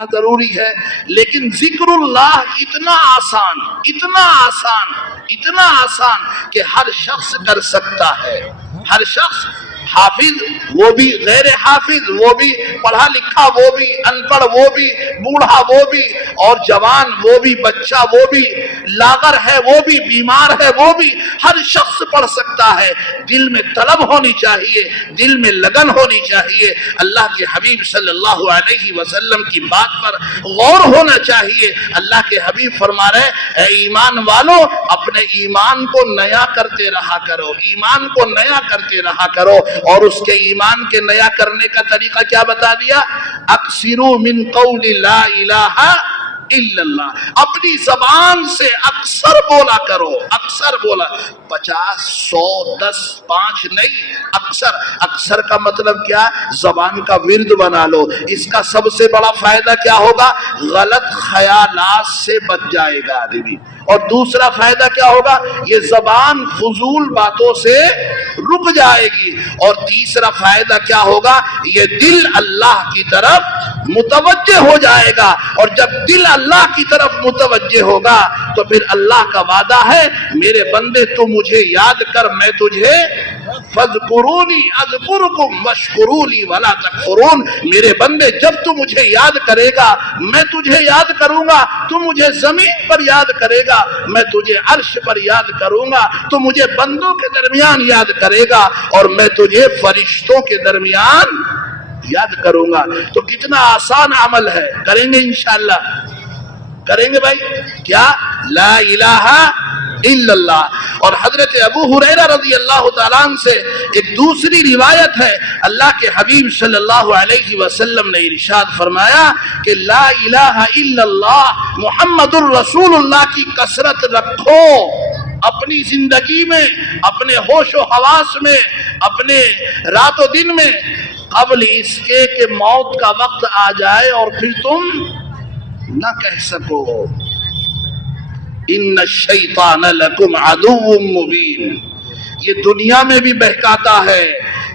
ضروری ہے، لیکن ذکر اللہ اتنا آسان، اتنا آسان، اتنا آسان کہ ہر شخص کر سکتا ہے۔ ہر شخص، حافظ وہ بھی، غیر حافظ وہ بھی، پڑھا لکھا وہ بھی، ان پڑھ وہ بھی، بوڑھا وہ بھی، اور جوان وہ بھی، بچہ وہ بھی، لاغر ہے وہ بھی، بیمار ہے وہ بھی، ہر شخص پڑھ سکتا ہے۔ دل میں طلب ہونی چاہیے، دل میں لگن ہونی چاہیے، اللہ کے حبیب صلی اللہ علیہ وسلم کی بات پر غور ہونا چاہیے۔ اللہ کے حبیب فرما رہے، اے ایمان والو، اپنے ایمان کو نیا کرتے رہا کرو، ایمان کو نیا کرتے رہا کرو۔ اور اس کے ایمان کے نیا کرنے کا طریقہ کیا بتا دیا؟ اکثروا من قول لا الہ الا اللہ، اپنی زبان سے اکثر بولا کرو، اکثر بولا، 50 100 10 5 نہیں، اکثر۔ اکثر کا مطلب کیا؟ زبان کا ورد بنا لو۔ اس کا سب سے بڑا فائدہ کیا ہوگا؟ غلط خیالات سے بچ جائے گا آدمی۔ اور دوسرا فائدہ کیا ہوگا؟ یہ زبان فضول باتوں سے رک جائے گی۔ اور تیسرا فائدہ کیا ہوگا؟ یہ دل اللہ کی طرف متوجہ ہو جائے گا۔ اور جب دل اللہ کی طرف متوجہ ہوگا تو پھر اللہ کا وعدہ ہے، میرے بندے تو مجھے یاد کر، میں تجھے فَاذْكُرُونِي أَذْكُرْكُمْ وَاشْكُرُوا لِي وَلَا تَكْفُرُونَ، میرے بندے جب تو مجھے یاد کرے گا میں تجھے یاد کروں گا، تو مجھے زمین پر یاد کرے گا میں تجھے عرش پر یاد کروں گا، تو مجھے بندوں کے درمیان یاد کرے گا اور میں تجھے فرشتوں کے درمیان یاد کروں گا۔ تو کتنا آسان عمل ہے، کریں گے انشاءاللہ، کریں گے بھائی؟ کیا؟ لا الہ الا اللہ۔ اور حضرت ابو ہریرہ رضی اللہ تعالیٰ عنہ سے ایک دوسری روایت ہے، اللہ کے حبیب صلی اللہ علیہ وسلم نے ارشاد فرمایا کہ لا الہ الا اللہ محمد الرسول اللہ کی کثرت رکھو اپنی زندگی میں، اپنے ہوش و حواس میں، اپنے رات و دن میں، قبل اس کے کہ موت کا وقت آ جائے اور پھر تم نہ کہہ سکو ان الشیطان لکم عدو مبین۔ یہ دنیا میں بھی بہکاتا ہے،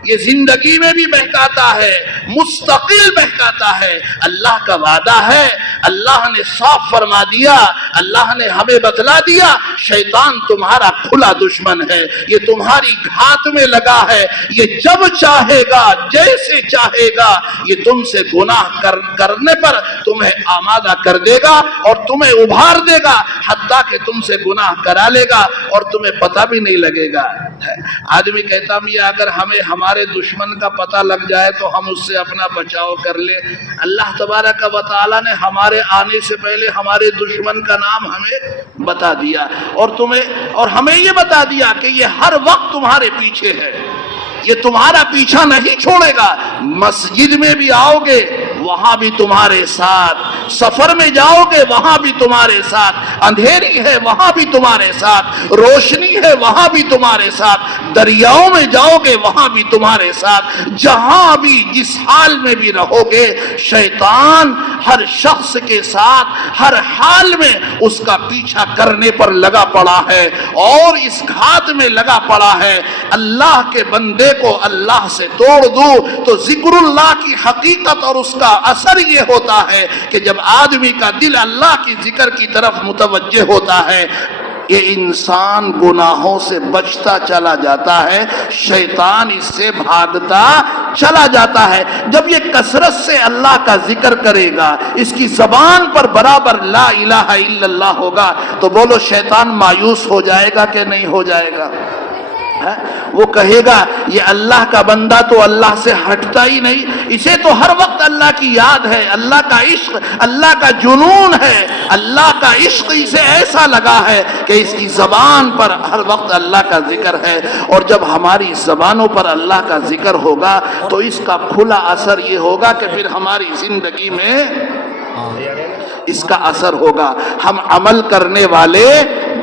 یہ زندگی میں بھی بہکاتا ہے، مستقل بہکاتا ہے۔ اللہ کا وعدہ ہے، اللہ نے صاف فرما دیا، اللہ نے ہمیں بتلا دیا، شیطان تمہارا کھلا دشمن ہے، یہ تمہاری گھات میں لگا ہے، یہ جب چاہے گا، جیسے چاہے گا، یہ تم سے گناہ کرنے پر تمہیں آمادہ کر دے گا اور تمہیں ابھار دے گا، حتیٰ کہ تم سے گناہ کرا لے گا اور تمہیں پتہ بھی نہیں لگے گا۔ آدمی کہتا ہے اگر ہمیں ہمارے دشمن کا پتہ لگ جائے تو ہم اس سے اپنا بچاؤ کر لیں۔ اللہ تبارک و تعالیٰ نے ہمارے آنے سے پہلے ہمارے دشمن کا نام ہمیں بتا دیا، اور ہمیں یہ بتا دیا کہ یہ ہر وقت تمہارے پیچھے ہے، یہ تمہارا پیچھا نہیں چھوڑے گا۔ مسجد میں بھی آؤ گے وہاں بھی تمہارے ساتھ، سفر میں جاؤ گے وہاں بھی تمہارے ساتھ، اندھیری ہے وہاں بھی تمہارے ساتھ، روشنی ہے وہاں بھی تمہارے ساتھ، دریاؤں میں جاؤ گے وہاں بھی تمہارے ساتھ، جہاں بھی جس حال میں بھی رہو گے، شیطان ہر شخص کے ساتھ ہر حال میں اس کا پیچھا کرنے پر لگا پڑا ہے اور اس گھات میں لگا پڑا ہے۔ اللہ کے بندے کو اللہ سے توڑ دو تو ذکر اللہ کی حقیقت اور اس کا اثر یہ ہوتا ہے کہ جب آدمی کا دل اللہ کی ذکر کی طرف متوجہ ہوتا ہے، یہ انسان گناہوں سے بچتا چلا جاتا ہے، شیطان اس سے بھاگتا چلا جاتا ہے۔ جب یہ کثرت سے اللہ کا ذکر کرے گا، اس کی زبان پر برابر لا الہ الا اللہ ہوگا، تو بولو شیطان مایوس ہو جائے گا کہ نہیں ہو جائے گا؟ وہ کہے گا یہ اللہ کا بندہ تو اللہ سے ہٹتا ہی نہیں، اسے تو ہر وقت اللہ کی یاد ہے، اللہ کا عشق، اللہ کا جنون ہے، اللہ کا عشق اسے ایسا لگا ہے کہ اس کی زبان پر ہر وقت اللہ کا ذکر ہے۔ اور جب ہماری زبانوں پر اللہ کا ذکر ہوگا تو اس کا کھلا اثر یہ ہوگا کہ پھر ہماری زندگی میں اس کا اثر ہوگا، ہم عمل کرنے والے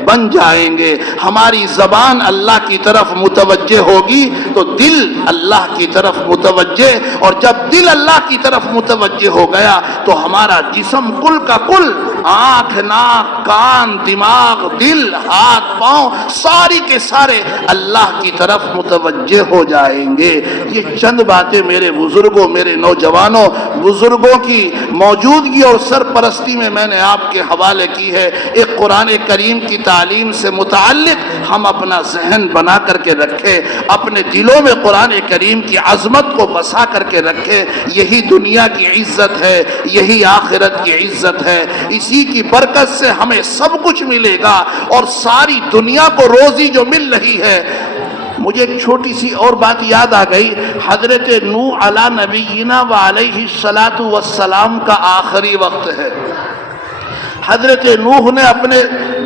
بن جائیں گے. ہماری زبان اللہ کی طرف متوجہ ہوگی تو دل اللہ کی طرف متوجہ، اور جب دل اللہ کی طرف متوجہ ہو گیا تو ہمارا جسم کل کا کل، آنکھ، ناک، کان، دماغ، دل، ہاتھ، پاؤں، ساری کے سارے اللہ کی طرف متوجہ ہو جائیں گے. یہ چند باتیں میرے بزرگوں، میرے نوجوانوں، بزرگوں کی موجودگی اور سرپرستی میں نے آپ کے حوالے کی ہے. ایک قرآن کریم کی تعلیم سے متعلق ہم اپنا ذہن بنا کر کے رکھیں، اپنے دلوں میں قرآن کریم کی عظمت کو بسا کر کے رکھیں. یہی دنیا کی عزت ہے، یہی آخرت کی عزت ہے. اسی کی برکت سے ہمیں سب کچھ ملے گا، اور ساری دنیا کو روزی جو مل رہی ہے. مجھے ایک چھوٹی سی اور بات یاد آ گئی. حضرت نوح علی نبینا و علیہ الصلاۃ والسلام کا آخری وقت ہے. حضرت نوح نے اپنے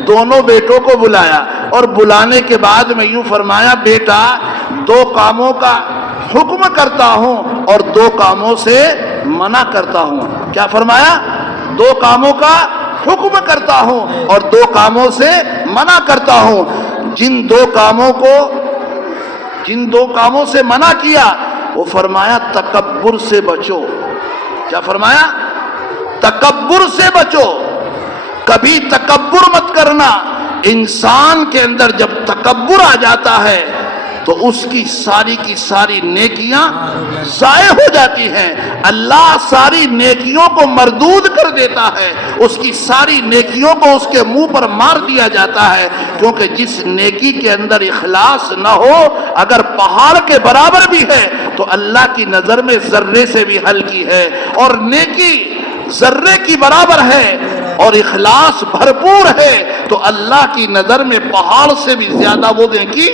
دونوں بیٹوں کو بلایا، اور بلانے کے بعد میں یوں فرمایا، بیٹا 2 کاموں کا حکم کرتا ہوں اور 2 کاموں سے منع کرتا ہوں. کیا فرمایا؟ 2 کاموں کا حکم کرتا ہوں اور 2 کاموں سے منع کرتا ہوں. جن 2 کاموں سے منع کیا وہ فرمایا تکبر سے بچو. کیا فرمایا؟ تکبر سے بچو. کبھی تکبر مت کرنا. انسان کے اندر جب تکبر آ جاتا ہے تو اس کی ساری نیکیاں ضائع ہو جاتی ہیں. اللہ ساری نیکیوں کو مردود کر دیتا ہے، اس کی ساری نیکیوں کو اس کے منہ پر مار دیا جاتا ہے. کیونکہ جس نیکی کے اندر اخلاص نہ ہو، اگر پہاڑ کے برابر بھی ہے تو اللہ کی نظر میں ذرے سے بھی ہلکی ہے. اور نیکی ذرے کی برابر ہے اور اخلاص بھرپور ہے تو اللہ کی نظر میں پہاڑ سے بھی زیادہ وہ نیکی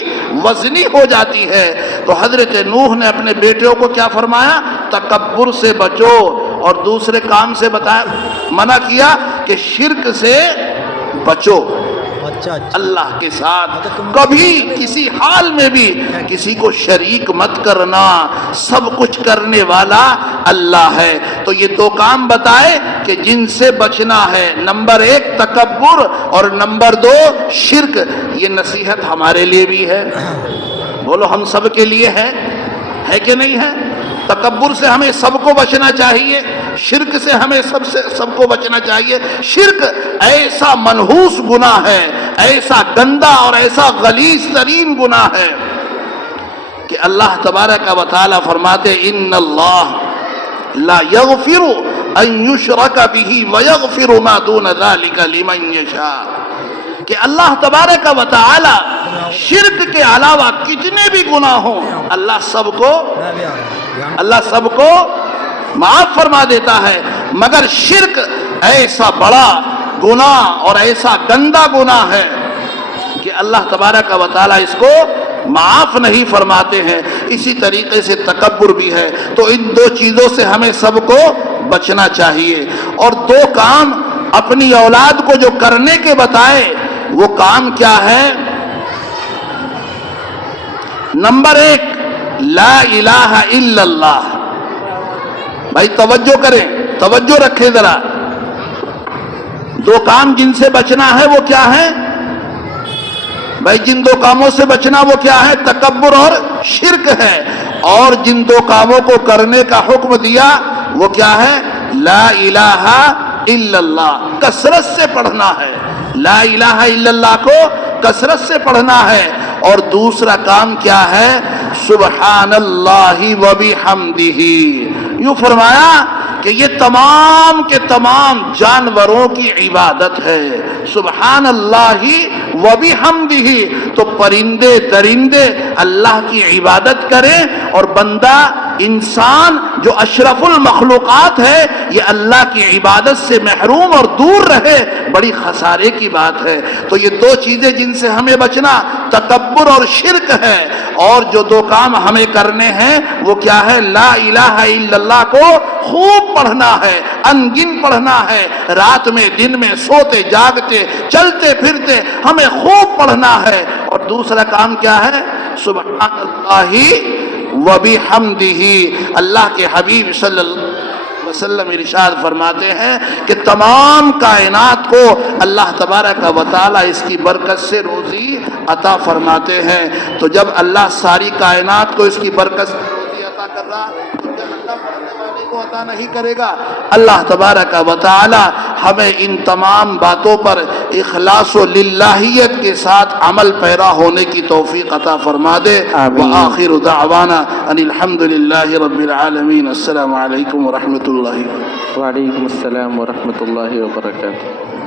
وزنی ہو جاتی ہے. تو حضرت نوح نے اپنے بیٹوں کو کیا فرمایا؟ تکبر سے بچو. اور دوسرے کام سے بتایا، منع کیا کہ شرک سے بچو. اللہ کے ساتھ کبھی کسی حال میں بھی کسی کو شریک مت کرنا. سب کچھ کرنے والا اللہ ہے. تو یہ 2 کام بتائے کہ جن سے بچنا ہے. نمبر 1 تکبر، اور نمبر 2 شرک. یہ نصیحت ہمارے لیے بھی ہے. بولو ہم سب کے لیے ہے کہ نہیں ہے؟ تکبر سے ہمیں سب کو بچنا چاہیے، شرک سے ہمیں سب کو بچنا چاہیے. شرک ایسا منحوس گناہ ہے، ایسا گندا اور ایسا غلیظ ترین گناہ ہے کہ اللہ تبارک و تعالی فرماتے ان اللہ لا یغفر ان یشرک به ویغفر ما دون ذلک لمن یشاء. کہ اللہ تبارک و تعالی شرک کے علاوہ کتنے بھی گناہ ہوں اللہ سب کو معاف فرما دیتا ہے، مگر شرک ایسا بڑا گناہ اور ایسا گندا گناہ ہے کہ اللہ تبارک و تعالی اس کو معاف نہیں فرماتے ہیں. اسی طریقے سے تکبر بھی ہے. تو ان 2 چیزوں سے ہمیں سب کو بچنا چاہیے. اور 2 کام اپنی اولاد کو جو کرنے کے بتائے وہ کام کیا ہے؟ نمبر 1 لا الہ الا اللہ. بھائی توجہ کریں، توجہ رکھیں ذرا. 2 کام جن سے بچنا ہے وہ کیا ہے؟ بھائی جن 2 کاموں سے بچنا وہ کیا ہے؟ تکبر اور شرک ہے. اور جن 2 کاموں کو کرنے کا حکم دیا وہ کیا ہے؟ لا الہ الا اللہ. کثرت سے پڑھنا ہے. لا الہ الا اللہ کو کثرت سے پڑھنا ہے. اور دوسرا کام کیا ہے؟ سبحان اللہ و بحمدہ. یوں فرمایا کہ یہ تمام کے تمام جانوروں کی عبادت ہے. سبحان اللہ و بحمدہ. تو پرندے درندے اللہ کی عبادت کریں، اور بندہ انسان جو اشرف المخلوقات ہے یہ اللہ کی عبادت سے محروم اور دور رہے، بڑی خسارے کی بات ہے. تو یہ 2 چیزیں جن سے ہمیں بچنا تکبر اور شرک ہے. اور جو 2 کام ہمیں کرنے ہیں وہ کیا ہے؟ لا الہ الا اللہ کو خوب پڑھنا ہے، انگن پڑھنا ہے. رات میں دن میں سوتے جاگتے چلتے پھرتے ہمیں خوب پڑھنا ہے. اور دوسرا کام کیا ہے؟ سبحان اللہ و بحمدہ. اللہ کے حبیب صلی اللہ علیہ وسلم ارشاد فرماتے ہیں کہ تمام کائنات کو اللہ تبارک و تعالی اس کی برکت سے روزی عطا فرماتے ہیں. تو جب اللہ ساری کائنات کو اس کی برکت سے روزی عطا کر رہا تو جہنم پڑھنے والے کو عطا نہیں کرے گا؟ اللہ تبارک و تعالی ہمیں ان تمام باتوں پر اخلاص و للہیت کے ساتھ عمل پیرا ہونے کی توفیق عطا فرما دے. وآخر دعوانا ان الحمد للہ رب العالمین. السلام علیکم ورحمۃ اللہ. وعلیکم السلام ورحمۃ اللہ وبرکاتہ.